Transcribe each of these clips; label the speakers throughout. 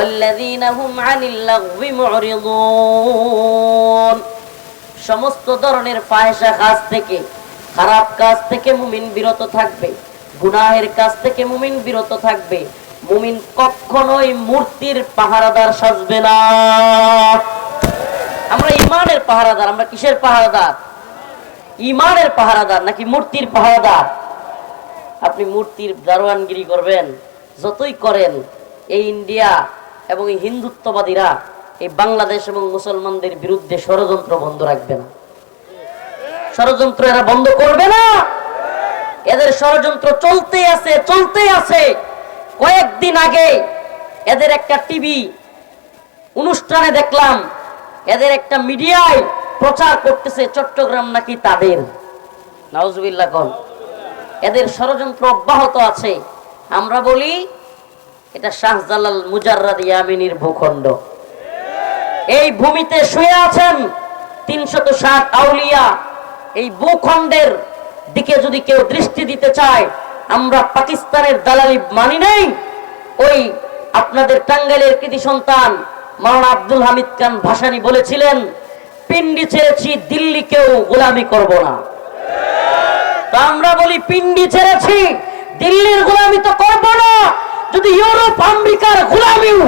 Speaker 1: والذين هم عن اللغو معرضون সমস্ত ধরনের ফাহেসা কাজ থেকে খারাপ কাজ থেকে মুমিন বিরত থাকবে গুনাহের কাজ থেকে মুমিন বিরত থাকবে মুমিন কখনোই মূর্তির পাহারাদার সাজবে না আমরা ইমানের পাহারাদার আমরা কিসের পাহারাদার ইমানের পাহারাদার নাকি মূর্তির পাহারাদার আপনি মূর্তির দারোয়ানগিরি করবেন যতই করেন এই ইন্ডিয়া এবং এই হিন্দুত্ববাদীরা এই বাংলাদেশ এবং মুসলমানদের বিরুদ্ধে ষড়যন্ত্র বন্ধ রাখবে না। ষড়যন্ত্র এরা বন্ধ করবে না। এদের ষড়যন্ত্র চলতে আছে চলতে আছে। কয়েকদিন আগে এদের একটা টিভি অনুষ্ঠানে দেখলাম, এদের একটা মিডিয়ায় প্রচার করতেছে চট্টগ্রাম নাকি তাদের। নাউজুবিল্লাহ এদের ষড়যন্ত্র অব্যাহত আছে। আমরা বলি এটা শাহজালাল মুজাররাদ ইয়ামিনীর ভূখণ্ড। এই ভূমিতে শুয়ে আছেন তিনশত ষাট আউলিয়া। এই ভূখণ্ডের দিকে যদি কেউ দৃষ্টি দিতে চায়, আমরা পাকিস্তানের দালালি মানি নেই। ওই আপনাদের টাঙ্গাইলের কৃতি সন্তান মাওলানা আব্দুল হামিদ খান ভাসানি বলেছিলেন পিন্ডি ছেড়েছি, দিল্লি কেউ গোলামি করব না। তা আমরা বলি পিন্ডি ছেড়েছি, দিল্লির গোলামি তো করব না। যদি ইউরোপ, আমেরিকার গোলামিও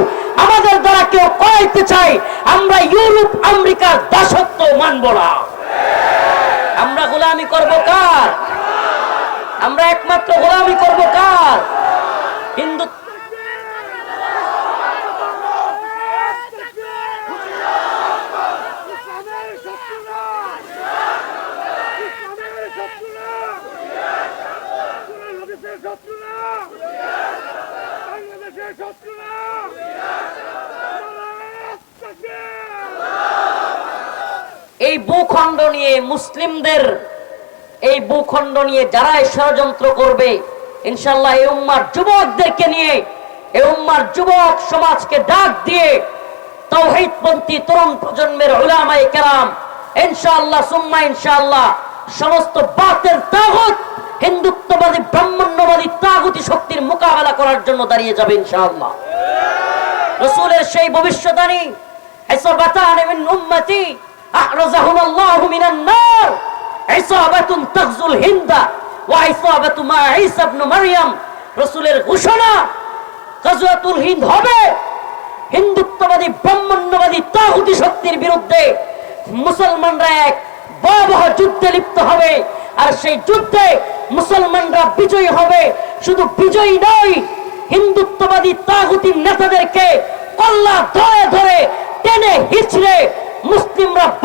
Speaker 1: আমাদের দ্বারা কেউ করাইতে চায়, আমরা ইউরোপ, আমেরিকার দাসত্ব মানব না। আমরা গোলামি করব কার? আমরা একমাত্র গোলামি করব কার? হিন্দু
Speaker 2: ইসলামের শত্রু না ইসলামের শত্রু না কোরআন হাদিসের শত্রু না বাংলাদেশের শত্রু না নারায়ণ তাকবীর
Speaker 1: এই ভূখণ্ড নিয়ে মুসলিমদের এই ভূখণ্ড নিয়ে যারাই ষড়যন্ত্র করবে ইনশাল্লাহ এই উম্মার যুবকদেরকে নিয়ে, এই উম্মার যুবক সমাজকে ডাক দিয়ে তৌহিদপন্থী তরুণ প্রজন্মের উলামায়ে কেরাম, ইনশাআল্লাহ, সুম্মা ইনশাআল্লাহ, সমস্ত বাতের তাগুত, হিন্দুত্ববাদী, ব্রাহ্মণ্যবাদী তাগুতি শক্তির মোকাবেলা করার জন্য দাঁড়িয়ে যাবে, ইনশাআল্লাহ। রসুলের সেই ভবিষ্যৎবাণী ইসাবাতান মিন উম্মতি শক্তির বিরুদ্ধে মুসলমানরা এক ভয়াবহ যুদ্ধে লিপ্ত হবে। আর সেই যুদ্ধে মুসলমানরা বিজয়ী হবে। শুধু বিজয়ী নয়, হিন্দুত্ববাদী তাগুতি নেতাদেরকে কল্লা ধরে ধরে টেনে হিচড়ে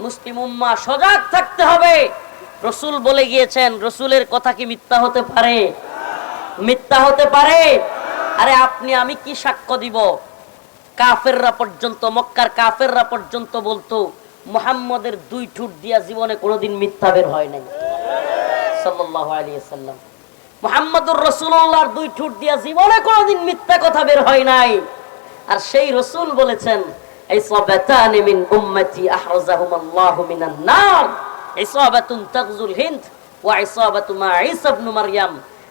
Speaker 1: মুসলিম উম্মা সজাগ থাকতে হবে। রসুল বলে গিয়েছেন, রসুলের কথা কি মিথ্যা হতে পারে? মিথ্যা হতে পারে? আরে আপনি, আমি কি সাক্ষ্য দিব? কাফেররা পর্যন্ত, মক্কার কাফেররা পর্যন্ত বলতো, মুহাম্মদের দুই ঠুট দিয়া জীবনে কোনোদিন মিথ্যা বের হয় নাই। সাল্লাম মুহাম্মদুর রাসূলুল্লাহর দুই ঠুট দিয়া জীবনে কোনোদিন মিথ্যা কথা বের হয় নাই। আর সেই রসুল বলেছেন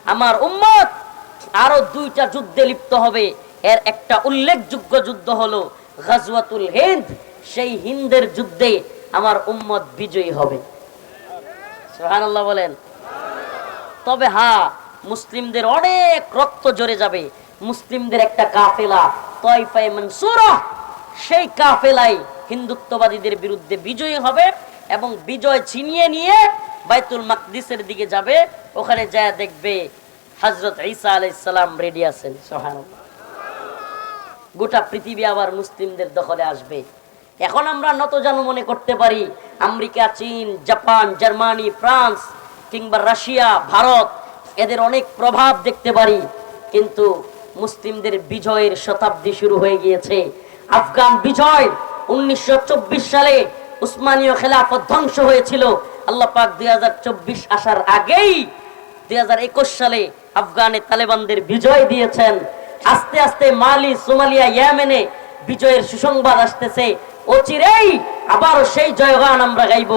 Speaker 1: আমার উম্মত, আরও দুইটা যুদ্ধে লিপ্ত হবে। এর একটা উল্লেখযোগ্য যুদ্ধ হলো হিন্দ। সেই হিন্দের যুদ্ধে আমার উম্মত বিজয়ী হবে। বলেন। তবে হ্যাঁ মুসলিমদের অনেক রক্ত জড়ে যাবে। মুসলিমদের একটা কাফেলা তয়ফায়ে সেই কাফেলাই হিন্দুত্ববাদীদের বিরুদ্ধে বিজয়ী হবে এবং বিজয় ছিনিয়ে নিয়ে বাইতুল মাকদিসের দিকে যাবে। ওখানে যায় দেখবে হজরত ঈসা আলাইসালাম রেডি আছেন। সুবহানাল্লাহ। গোটা পৃথিবী আবার মুসলিমদের দখলে আসবে। এখন আমরা নত জানু মনে করতে পারি, আমেরিকা, চীন, জাপান, জার্মানি, ফ্রান্স কিংবা রাশিয়া, ভারত, এদের অনেক প্রভাব দেখতে পারি। কিন্তু মুসলিমদের বিজয়ের শতাব্দী শুরু হয়ে গিয়েছে। আফগান বিজয় উনিশশো সালে উসমানীয় খেলাফত ধ্বংস হয়েছিল। আল্লাহ পাক দুই আসার আগেই দুই সালে আফগানে তালেবানদের বিজয় দিয়েছেন। আস্তে আস্তে মালি, সোমালিয়া, ইয়ামেনে বিজয়ের সুসংবাদ আসতেছে। অচিরেই আবার সেই জয়গান আমরা গাইব।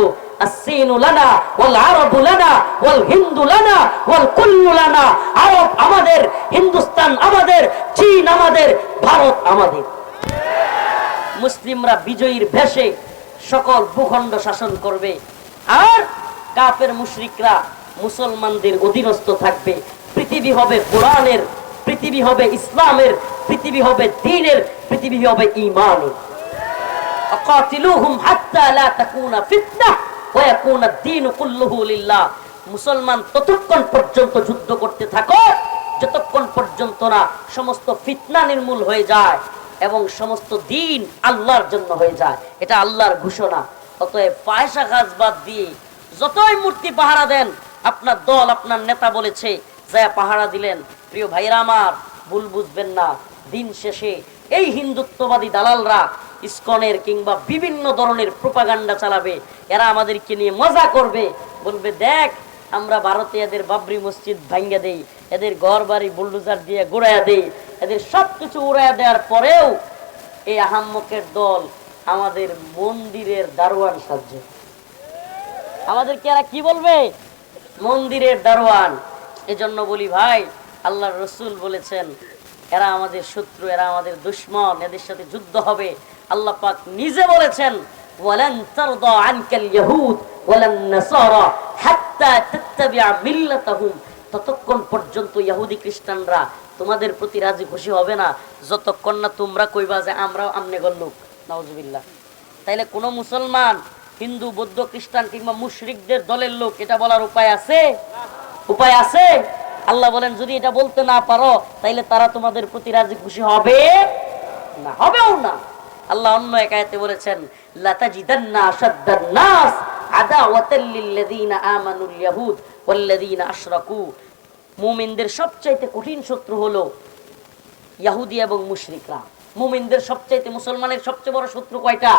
Speaker 1: আমাদের, হিন্দুস্তান আমাদের, চীন আমাদের, ভারত আমাদের। মুসলিমরা বিজয়ীর ভেসে সকল ভূখণ্ড শাসন করবে। আর কাপের মুশরিকরা মুসলমানদের অধীনস্থ থাকবে। পৃথিবী হবে কোরআনের, পৃথিবী হবে ইসলামের, পৃথিবী হবে দিনের, পৃথিবী হবে ইমানের মুসলমান ততক্ষণ পর্যন্ত যুদ্ধ করতে থাকো, যতক্ষণ পর্যন্ত না সমস্ত ফিতনা নির্মূল হয়ে যায়। এবং সমস্ত দিন আল্লাহর জন্য হয়ে যায়। এটা আল্লাহর ঘোষণা। অতএব পয়সা গাছ বাদ দিয়ে যতই মূর্তি পাহারা দেন, আপনার দল, আপনার নেতা বলেছে যায় পাহারা দিলেন, প্রিয় ভাইরা আমার, ভুল বুঝবেন না। দিন শেষে এই হিন্দুত্ববাদী দালালরা ইস্কনের কিংবা বিভিন্ন ধরনের প্রোপাগান্ডা চালাবে। এরা আমাদেরকে নিয়ে মজা করবে। বলবে, দেখ, আমরা ভারতে এদের বাবরি মসজিদ ভাঙ্গা দেই। এদের ঘর বাড়ি বুলডোজার দিয়ে গুড়াইয়া দেই। এদের সবকিছু উড়াইয়া দেওয়ার পরেও এই আহাম্মকের দল আমাদের মন্দিরের দারোয়ান সাহায্য আমাদেরকে এরা কি বলবে? মন্দিরের দারোয়ান। এজন্য বলি ভাই আল্লাহ রসুল বলেছেন, এরা আমাদের শত্রু, এরা আমাদের দুশ্মন, এদের সাথে যুদ্ধ হবে। আল্লাহ পাক নিজে বলেছেন ততক্ষণ পর্যন্ত ইহুদি খ্রিস্টানরা তোমাদের প্রতি রাজি খুশি হবে না। যতক্ষণ না তোমরা কইবা যে আমরাও আমনে গল্লুক নাউজুবিল্লাহ। তাইলে কোন মুসলমান, হিন্দু, বৌদ্ধ, খ্রিস্টান কিংবা মুশরিকদের দলের লোক এটা বলার উপায় আছে? উপায় আছে? আল্লাহ বলেন, যদি এটা বলতে না পারো, তাইলে তারা তোমাদের প্রতি রাজি খুশি হবে না? হবেও না। আল্লাহ অন্য এক আয়াতে বলেছেন, লাতাজিদান্না আদাওয়াতাল লিল্লাযীনা আমানুল ইয়াহুদ ওয়াল্লাযীনা আশরাকু মুমিনদের সবচাইতে কঠিন শত্রু হলো ইয়াহুদি এবং মুশরিকরা। মুমিনদের সবচাইতে মুসলমানের সবচেয়ে বড় শত্রু কয়টা?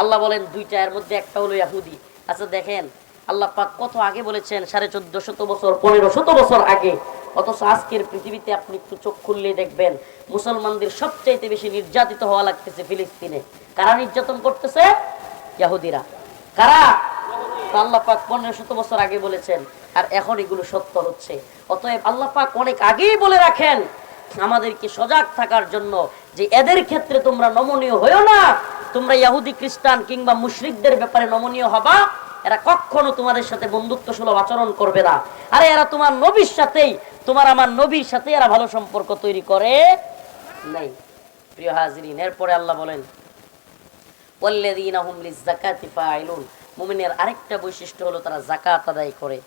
Speaker 1: আল্লাহ বলেন দুইটা, এর মধ্যে একটা হলো ইয়াহুদি। আচ্ছা দেখেন, আল্লাহ পাক কত আগে বলেছেন, সাড়ে চোদ্দ শত বছর পনেরো শত বছর আগে। অথচ আজকের পৃথিবীতে আপনি একটু চোখ খুললে দেখবেন, মুসলমানদের সবচাইতে বেশি নির্যাতিত হওয়া লাগতেছে ফিলিস্তিনে। কারা নির্যাতন করতেছে? ইয়াহুদিরা। কারা? তা আল্লাহ পাক পনেরো শত বছর আগে বলেছেন, আর এখন এগুলো সত্য হচ্ছে। অতএব আল্লাহ পাক অনেক আগেই বলে রাখেন, আমাদেরকে সজাগ থাকার জন্য যে এদের ক্ষেত্রে তোমরা নমনীয় না, তোমরা ইয়াহুদি, খ্রিস্টান কিংবা মুশরিকদের ব্যাপারে নমনীয় হবা, এরা কখনো তোমাদের সাথে বন্ধুত্ব সুলভ আচরণ করবে না। আরে এরা তোমার নবীর সাথেই, তোমার আমার নবীর সাথে এরা ভালো সম্পর্ক তৈরি করে নাই। প্রিয় হাজিরিন, এরপরে আল্লাহ বলেন মুমিনের আরেকটা বৈশিষ্ট্য হলো তারা যাকাত আদায় করে।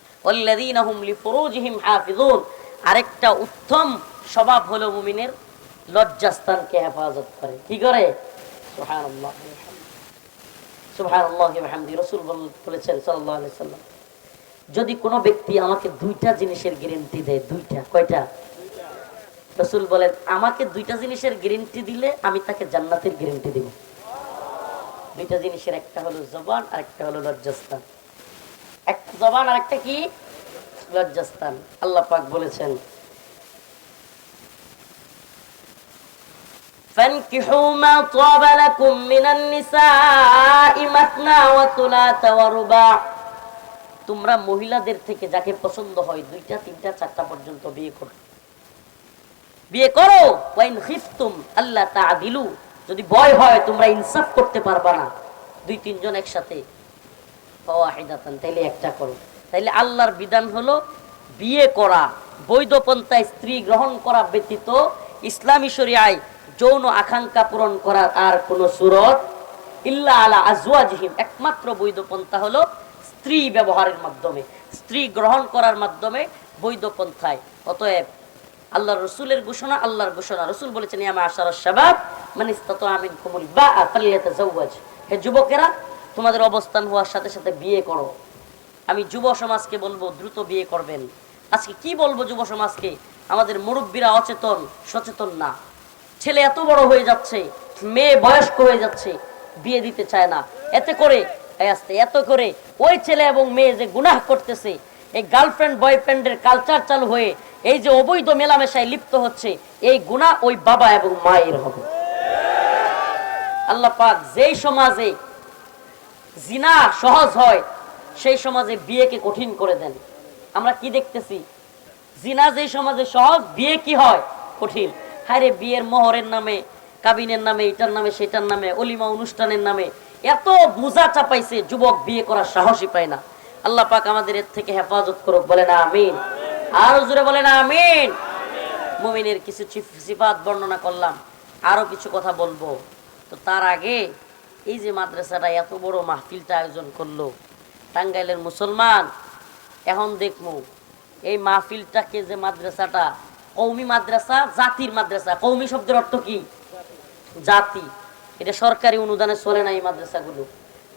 Speaker 1: আরেকটা উত্তম স্বভাব হলো মুমিনের লজ্জাস্থানকে হেফাজত করে। কি করে? যদি কোনো ব্যক্তি আমাকে দুইটা জিনিসের গ্যারান্টি দেয়, দুইটা, কয়টা? রসুল বলেন, আমাকে দুইটা জিনিসের গ্যারান্টি দিলে আমি তাকে জান্নাতের গ্যারান্টি দিব। দুইটা জিনিসের একটা হলো জবান আর একটা হলো লজ্জাস্থান একটা জবান আর একটা কি লজ্জাস্থান আল্লাহ পাক বলেছেন فانكحوا ما طاب لكم من النساء مثنى وثلاث ورباع তোমরা মহিলাদের থেকে যাকে পছন্দ হয় দুইটা তিনটা চারটা পর্যন্ত বিয়ে করো বিয়ে করো ওয়াইন খিফতুম আল্লাহ তাআদিলু যদি ভয় হয়, তোমরা ইনসাফ করতে পারবা না। দুই, তিনজন একসাথে তাইলে একটা করো। তাইলে আল্লাহর বিধান হলো বিয়ে করা বৈধ পন্থায় স্ত্রী গ্রহণ করা ব্যতীত ইসলামী শরিয়ায় যৌন আকাঙ্ক্ষা পূরণ করার আর কোনো সুরত ইল্লা আলা আজওয়াজহিম। একমাত্র বৈধ পন্থা হলো স্ত্রী ব্যবহারের মাধ্যমে, স্ত্রী গ্রহণ করার মাধ্যমে বৈধ পন্থায় অতএব আল্লাহ রসুলের ঘোষণা, আল্লাহর ঘোষণা। রসুল বলেছেন হে যুবকেরা, তোমাদের অবস্থান হওয়ার সাথে সাথে বিয়ে করো। আমি যুব সমাজকে বলব, দ্রুত বিয়ে করবেন। আজকে কি বলব যুব সমাজকে? আমাদের মুরব্বীরা অচেতন, সচেতন না। ছেলে এত বড় হয়ে যাচ্ছে, মেয়ে বয়স্ক হয়ে যাচ্ছে, বিয়ে দিতে চায় না। এতে করে আস্তে, এত করে ওই ছেলে এবং মেয়ে যে গুনাহ করতেছে, এই গার্লফ্রেন্ড বয়ফ্রেন্ডের কালচার চালু হয়ে এই যে অবৈধ মেলামেশায় লিপ্ত হচ্ছে, এই গুনাহ ওই বাবা এবং মায়ের হবে। আল্লাহ পাক যেই সমাজে জিনা সহজ হয়, সেই সমাজে বিয়েকে কঠিন করে দেন। আমরা কি দেখতেছি? জিনা যেই সমাজে সহজ, বিয়ে কি হয়? কঠিন। হায়রে বিয়ের মোহরের নামে, কাবিনের নামে, এটার নামে, সেটার নামে, অলিমা অনুষ্ঠানের নামে, এত বোঝা চাপাইছে, যুবক বিয়ে করার সাহসই পায় না। আল্লাহ পাক আমাদের এর থেকে হেফাজত করুক বলে না আমিন। আরও জোরে বলে না আমিন। মুমিনের কিছু সিফাত বর্ণনা করলাম, আরও কিছু কথা বলব। তো তার আগে এই যে মাদ্রাসাটা এত বড় মাহফিলটা আয়োজন করল, টাঙ্গাইলের মুসলমান, এখন দেখব এই মাহফিলটাকে যে মাদ্রাসাটা কৌমি মাদ্রাসা, জাতির মাদ্রাসা। কৌমি শব্দের অর্থ কি? জাতি। এটা সরকারি অনুদানে চলে না এই মাদ্রাসাগুলো।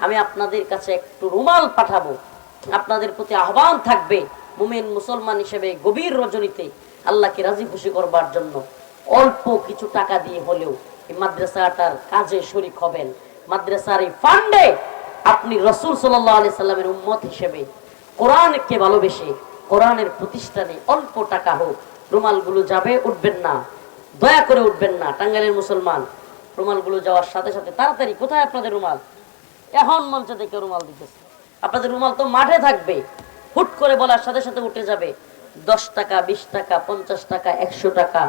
Speaker 1: আমি আপনাদের কাছে একটু রুমাল পাঠাবো। আপনাদের প্রতি আহ্বান থাকবে মুমিন মুসলমান হিসেবে গভীর রজনীতে আল্লাহকে রাজি খুশি করবার জন্য অল্প কিছু টাকা দিয়ে হলেও এই মাদ্রাসাটার কাজে শরিক হবেন। মাদ্রাসার এই ফান্ডে আপনি রসুল সাল্লাহ আলি সাল্লামের উম্মত হিসেবে কোরআনকে ভালোবেসে কোরআনের প্রতিষ্ঠানে অল্প টাকা হোক, রুমালগুলো যাবে, উঠবেন না। দয়া করে উঠবেন না, টাঙ্গাইলের মুসলমান। রুমালগুলো যাওয়ার সাথে সাথে তাড়াতাড়ি কোথায় আপনাদের রুমাল? এখন মঞ্চে থেকে রুমাল দিতেছে। আপনাদের রুমাল তো মাঠে থাকবে। হুট করে বলার সাথে সাথে উঠে যাবে। দশ টাকা, বিশ টাকা, পঞ্চাশ টাকা, একশো টাকা,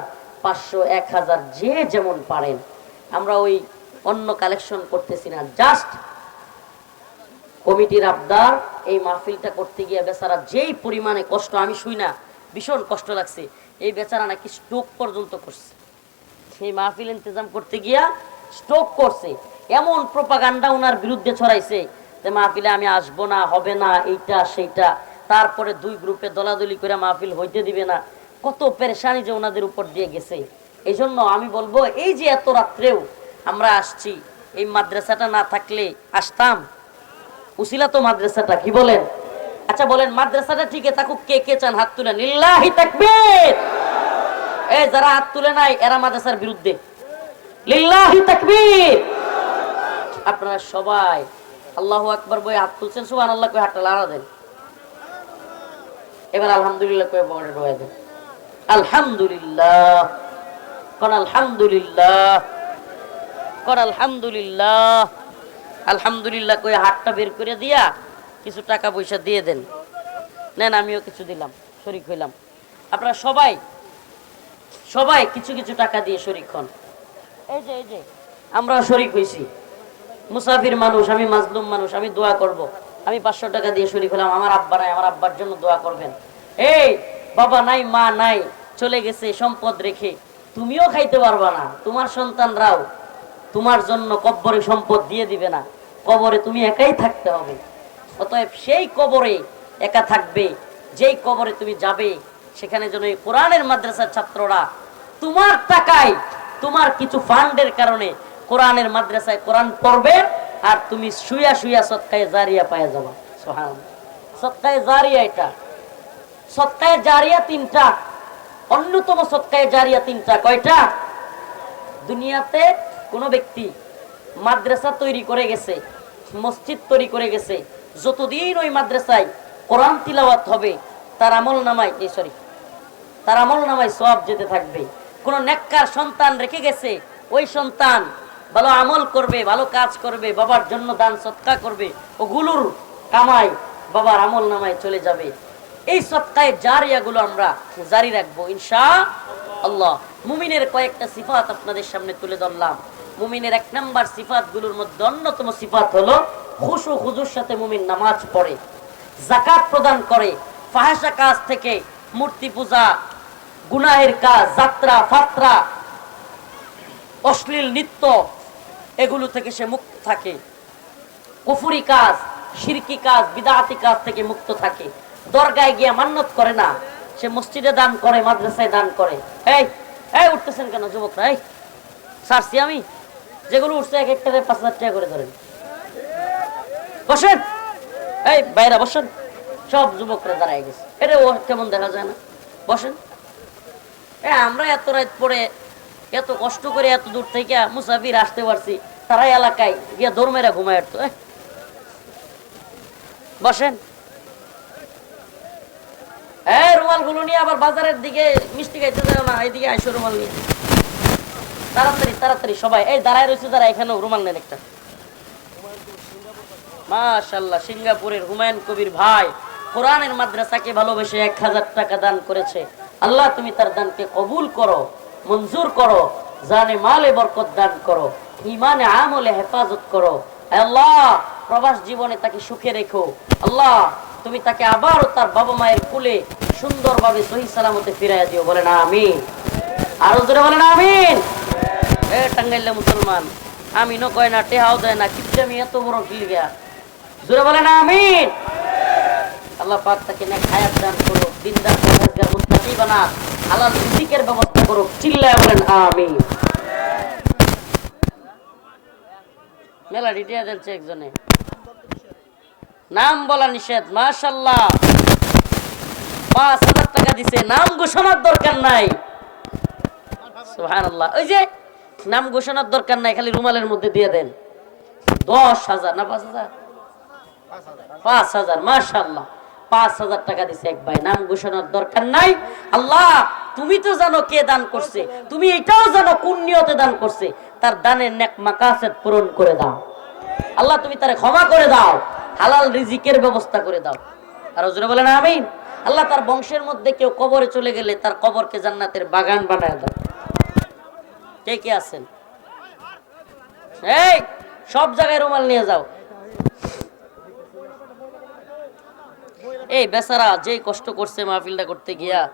Speaker 1: পাঁচশো, এক হাজার, যে যেমন পারেন। আমরা ওই অন্য কালেকশন করতেছি না। জাস্ট কমিটির আবদার, এই মাহফিলটা করতে গিয়ে বেচারা যেই পরিমাণে কষ্ট, আমি শুই না, ভীষণ কষ্ট লাগছে। এই বেচারা নাকি স্ট্রোক পর্যন্ত করছে। সেই মাহফিল ইন্তজাম করতে গিয়া স্ট্রোক করছে। এমন প্রপাগান্ডা ওনার বিরুদ্ধে ছড়াইছে যে মাহফিলে আমি আসব না, হবে না, এইটা, সেইটা। তারপরে দুই গ্রুপে দলাদলি করে মাহফিল হইতে দিবে না। কত পেরেশানি যে ওনাদের উপর দিয়ে গেছে। এই জন্য আমি বলব, এই যে এত রাত্রেও আমরা আসছি, এই মাদ্রাসাটা না থাকলে আসতাম? উসিলা তো মাদ্রাসাটা, কি বলেন? আচ্ছা বলেন, মাদ্রাসাটা ঠিক থাকুক, কে কে চান হাত তুলেন? লিল্লাহি তাকবীর! এই যারা হাত তুলে নাই, এরা মাদ্রাসার বিরুদ্ধে। লিল্লাহি তাকবীর! আপনারা সবাই, আল্লাহু আকবার বই হাত তুলছেন, সুবহানাল্লাহ কই হাতটা লাড়া দেন? এবার আলহামদুলিল্লাহ আলহামদুলিল্লাহ বের করে দিয়া কিছু টাকা পয়সা দিয়ে দেন। নেন, আমিও কিছু দিলাম, শরিক হইলাম। আপনারা সবাই সবাই কিছু কিছু টাকা দিয়ে শরিক হন। এই যে এই যে আমরা শরিক হইছি। মুসাফির মানুষ, আমি মাজলুম মানুষ, আমি দোয়া করব। আমি পাঁচশো টাকা দিয়ে শরিক হলাম, আমার আব্বা নাই, আমার আব্বার জন্য দোয়া করবেন। এই, বাবা নাই, মা নাই, চলে গেছে সম্পদ রেখে। তুমিও খাইতে পারবা না, তোমার সন্তানরাও তোমার জন্য কব্বরে সম্পদ দিয়ে দিবে না। কবরে তুমি একাই থাকতে হবে। অতএব সেই কবরে একা থাকবে, যেই কবরে তুমি যাবে, সেখানে যেন এই কোরআনের মাদ্রাসার ছাত্ররা তোমার টাকায়, তোমার কিছু ফান্ডের কারণে কোরআনের মাদ্রাসায় কোরআন পড়বে আর তুমি শুয়া শুয়া সৎকায় জারিয়া পায়ে যাবা। সোহান সৎকায় জারিয়া এটা। সৎকায় জারিয়া তিনটা। অন্যতম সৎকায় জারিয়া তিনটা। কয়টা? দুনিয়াতে কোনো ব্যক্তি মাদ্রাসা তৈরি করে গেছে, মসজিদ তৈরি করে গেছে, যতদিন ওই মাদ্রাসায় কোরআন তিলাওয়াত হবে, তার আমল নামায়, এই সরি, তার আমল নামায় সব যেতে থাকবে। কোনো নেককার সন্তান রেখে গেছে, ওই সন্তান ভালো আমল করবে, ভালো কাজ করবে, বাবার জন্য দান সৎকা করবে, ওগুলোর কামাই বাবার আমল নামায় চলে যাবে। এই সৎকায় জারিয়াগুলো আমরা জারি রাখব ইনশা আল্লাহ মুমিনের কয়েকটা সিফাত আপনাদের সামনে তুলে ধরলাম। মুমিনের এক নাম্বার সিফাতগুলোর মধ্যে অন্যতম সিফাত হলো খুশু খুজুর সাথে মুমিন নামাজ পড়ে জাকাত প্রদান করে ফাহাসা কাজ থেকে মূর্তি পূজা, গুনাহের কাজ, যাত্রা, ফাত্রা, অশ্লীল নৃত্য এগুলো থেকে সে মুক্ত থাকে। কুফুরি কাজ শিরকি কাজ, বিদাতি কাজ থেকে মুক্ত থাকে। দরগায় গিয়ে মান্নত করে না, সে মসজিদে দান করে, মাদ্রাসায় দান করে। এই এই উঠতেছেন কেন যুবকরা? এই, সারছি আমি? যেগুলো উঠছে এক একটারে পাঁচ হাজার টাকা করে ধরেন। বসেন। এই, বাইরা, বসেন। সব যুবকরা দাঁড়ায় গেছে। এটা ও কেমন দেখা যায় না? বসেন। আমরা এত রাত পরে এত কষ্ট করে এত দূর থেকে মুসাফির আসতে পারছি তারা এলাকায় গিয়া দৌড় মেরা ঘুমায় তো বসেন। এই রুমালগুলো নিয়ে আবার বাজারের দিকে মিষ্টি খাইতে যাও না এইদিকে আইসো রুমাল নিয়ে। তাড়াতাড়ি তাড়াতাড়ি সবাই, এই দাঁড়ায় রয়েছে যারা, এখানেও রুমাল নেন একটা। মাশাল্লাহ সিঙ্গাপুরের হুমায়ুন কবির ভাই কোরআনের মাদ্রাসাকে ভালোবেসে এক হাজার টাকা দান করেছে। আল্লাহ তুমি তার দানকে কবুল করো। মঞ্জুর করো, জানে মালে বরকত দান করো ইমানে আমলে হেফাজত করো। আল্লাহ, প্রবাস জীবনে তাকে সুখে রেখো। আল্লাহ, তুমি তাকে আবারও তার বাবা মায়ের কুলে সুন্দরভাবে সহি সালামতে ফিরাইয়া দিও। না আমিন। আরও জোরে বলে না আমিন। এ টাঙ্গাইলে মুসলমান আমিনও কয় না, টেহাও দেয় না কিন্তু আমি এত বড় কিল গিয়া। জোরে বলে না আমিন। আল্লাহ পাক তাকে নেক হায়াত দান করো, দিনদার বানা ব্যবস্থা করো চিল্লায় বলেন মেলা দিচ্ছে একজনে। নাম বলা নিষেধ মাশাল্লাহ পাঁচ হাজার টাকা দিছে, নাম ঘোষণার দরকার নাই। সুবহানাল্লাহ। ওই যে, নাম ঘোষণার দরকার নাই, খালি রুমালের মধ্যে দিয়ে দেন। দশ হাজার না, পাঁচ হাজার? পাঁচ হাজার মাশাল্লাহ পাঁচ হাজার টাকা দিছে এক ভাই, নাম ঘোষণার দরকার নাই। আল্লাহ তুমি তো জানো কে দান করছে। তুমি এটাও জানো কোন নিয়তে দান করছে। তার দানের নেক মাকাসেদ পূরণ করে দাও। আল্লাহ তুমি তারে ক্ষমা করে দাও। হালাল রিজিকের ব্যবস্থা করে দাও। আর হুজুরে বলেন আমিন। আল্লাহ তার বংশের মধ্যে কেউ কবরে চলে গেলে তার কবরকে জান্নাতের বাগান বানায় দাও। কে কে আছেন? এই সব জায়গায় রুমাল নিয়ে যাও। এই বেচারা যেই কষ্ট করছে মাহফিলটা করতে গিয়া আহ,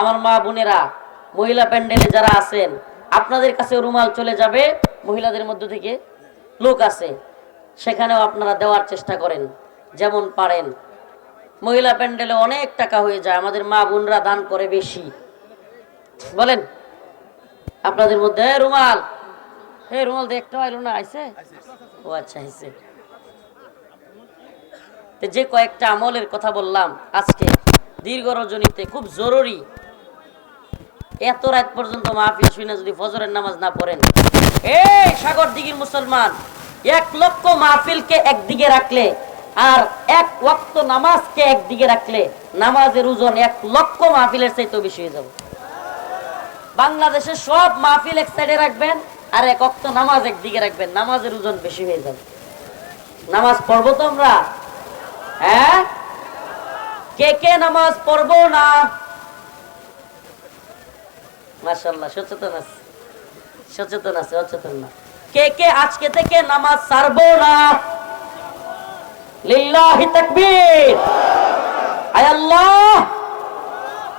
Speaker 1: আমার মা বোনেরা মহিলা প্যান্ডেলে যারা আছেন আপনাদের কাছে রুমাল চলে যাবে মহিলাদের মধ্য থেকে লোক আছে সেখানেও আপনারা দেওয়ার চেষ্টা করেন যেমন পারেন। মহিলা প্যান্ডেলে অনেক টাকা হয়ে যায় আমাদের মা বোনরা দান করে বেশি। বলেন আপনাদের মধ্যে "এ, রুমাল! হে রুমাল দেখতে পাইলো না আইসে ও আচ্ছা আইসে যে কয়েকটা আমলের কথা বললাম আজকে দীর্ঘ রজনীতে খুব জরুরি। এত রাত পর্যন্ত মাহফিল শুনে যদি ফজরের নামাজ না পড়েন, এই সাগর দিঘির মুসলমান, এক লক্ষ মাহফিলকে একদিকে রাখলে আর এক ওয়াক্ত নামাজকে একদিকে রাখলে নামাজের ওজন এক লক্ষ মাহফিলের চাইতেও বেশি হয়ে যাবে। বাংলাদেশের সব মাহফিল এক সাইডে রাখবেন আর এক অক্ত নামাজ একদিকে রাখবেন, নামাজের ওজন বেশি হয়ে যাবে। নামাজ পড়ব তো আমরা হ্যাঁ? কে কে নামাজ পড়ব না? মাশাল্লাহ সচেতন আছে। সচেতন আছে না। কে কে আজকে থেকে নামাজ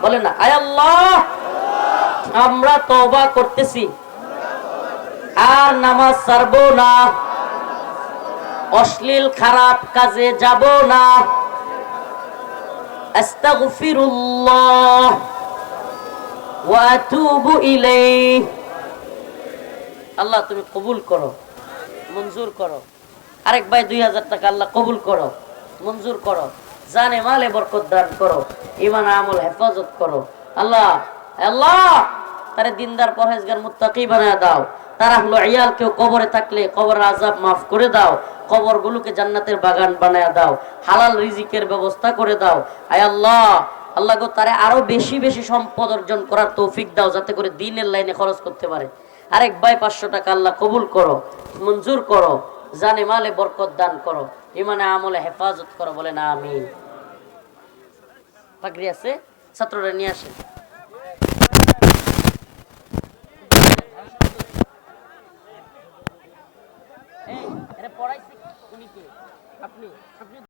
Speaker 1: বলে না? আল্লাহ। আমরা তওবা করতেছি। আর নামাজ ছাড়বো না। অশ্লীল খারাপ কাজে যাব না। আস্তাগফিরুল্লাহ ওয়া আতুবু ইলাইহি। আল্লাহ, তুমি কবুল করো, মঞ্জুর করো। আরেক ভাই দুই হাজার টাকা আল্লাহ কবুল করো, মঞ্জুর করো। জানে মালে বরকত দান করো ইমান আমল হেফাজত করো। আল্লাহ আল্লাহ, তারে দিনদার পরহেজগার মুত্তাকি বানায় দাও। তারা হলো ইয়াল কেউ কবরে থাকলে কবর আজাব মাফ করে দাও কবর গুলোকে জান্নাতের বাগান বানায় দাও, হালাল রিজিকের ব্যবস্থা করে দাও। আয় আল্লাহ আল্লাহ গো, তারে আরও বেশি বেশি সম্পদ অর্জন করার তৌফিক দাও যাতে করে দিনের লাইনে খরচ করতে পারে। আরেক ভাই, পাঁচশো টাকা আল্লাহ কবুল করো, মঞ্জুর করো, জানে মালে বরকত দান করো ইমানে আমলে হেফাজত করো বলে না পাগড়ি আছে? ছাত্ররা নিয়ে আসে